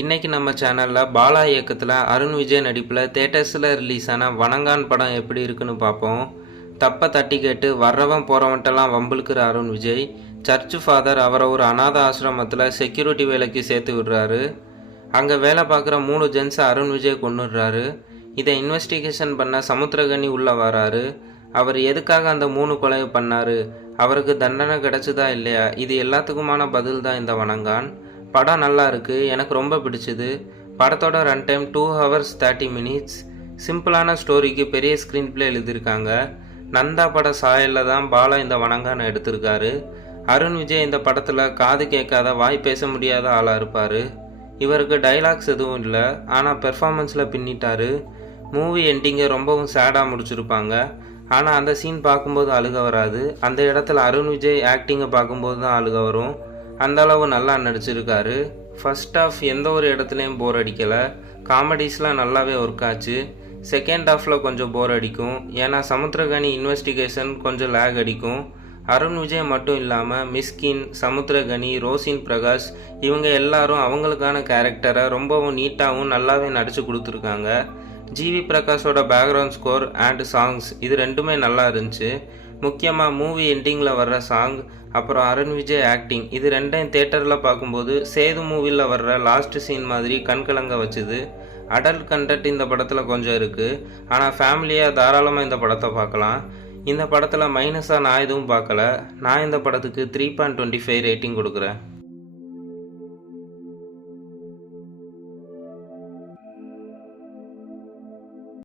இன்னைக்கு நம்ம சேனலில் பாலா இயக்கத்தில் அருண் விஜய் நடிப்பில் தேட்டர்ஸில் ரிலீஸ் ஆன வணங்கான் படம் எப்படி இருக்குன்னு பார்ப்போம். தப்பை தட்டி கேட்டு வர்றவன் போகிறவன்ட்டெல்லாம் வம்பிழுக்கிற அருண் விஜய் சர்ச் ஃபாதர் அவரை ஒரு அநாத ஆசிரமத்தில் செக்யூரிட்டி வேலைக்கு சேர்த்து விடுறாரு. அங்கே வேலை பார்க்குற 3 ஜென்ஸை அருண் விஜய் கொன்னுடுறாரு. இதை இன்வெஸ்டிகேஷன் பண்ண சமுத்திரகனி உள்ளே வராரு. அவர் எதுக்காக அந்த 3 கொலையை பண்ணார், அவருக்கு தண்டனை கிடைச்சதா இல்லையா, இது எல்லாத்துக்குமான பதில் தான் இந்த வணங்கான். படம் நல்லா இருக்குது, எனக்கு ரொம்ப பிடிச்சது. படத்தோட ரன் டைம் 2 hours 30 minutes. சிம்பிளான ஸ்டோரிக்கு பெரிய ஸ்க்ரீன் பிளே எழுதியிருக்காங்க. நந்தா பட சாயலில் தான் பாலா இந்த வணங்கானை எடுத்திருக்காரு. அருண் விஜய் இந்த படத்தில் காது கேட்காத வாய் பேச முடியாத ஆளாக இருப்பார். இவருக்கு டைலாக்ஸ் எதுவும் இல்லை, ஆனால் பெர்ஃபார்மன்ஸில் பின்னிட்டாரு. மூவி எண்டிங்கை ரொம்பவும் சேடாக முடிச்சிருப்பாங்க, ஆனால் அந்த சீன் பார்க்கும்போது அழுக வராது. அந்த இடத்துல அருண் விஜய் ஆக்டிங்கை பார்க்கும்போது தான் அழுக வரும். அந்த அளவு நல்லா நடிச்சிருக்காரு. ஃபர்ஸ்ட் ஹாஃப் எந்த ஒரு இடத்துலையும் போர் அடிக்கலை. காமெடிஸ்லாம் நல்லாவே ஒர்க் ஆச்சு. செகண்ட் ஹாஃபில் கொஞ்சம் போர் அடிக்கும், ஏன்னா சமுத்திரகனி இன்வெஸ்டிகேஷன் கொஞ்சம் லேக் அடிக்கும். அருண் விஜய் மட்டும் இல்லாமல் மிஸ்கின், சமுத்திரகனி, ரோசின் பிரகாஷ் இவங்க எல்லாரும் அவங்களுக்கான கேரக்டரை ரொம்பவும் நீட்டாகவும் நல்லாவே நடித்து கொடுத்துருக்காங்க. ஜிவி பிரகாஷோட பேக்ரவுண்ட் ஸ்கோர் அண்ட் சாங்ஸ் இது ரெண்டுமே நல்லா இருந்துச்சு. முக்கியமாக மூவி எண்டிங்கில் வர்ற சாங், அப்புறம் அருண் விஜய் ஆக்டிங், இது ரெண்டையும் தேட்டரில் பார்க்கும்போது சேது மூவியில் வர்ற லாஸ்ட் சீன் மாதிரி கண்கலங்க வச்சுது. அடல்ட் கண்டென்ட் இந்த படத்தில் கொஞ்சம் இருக்குது, ஆனால் ஃபேமிலியாக தாராளமாக இந்த படத்தை பார்க்கலாம். இந்த படத்தில் மைனஸாக நான் எதுவும் பார்க்கல. நான் இந்த படத்துக்கு 3.25 ரேட்டிங் கொடுக்குறேன்.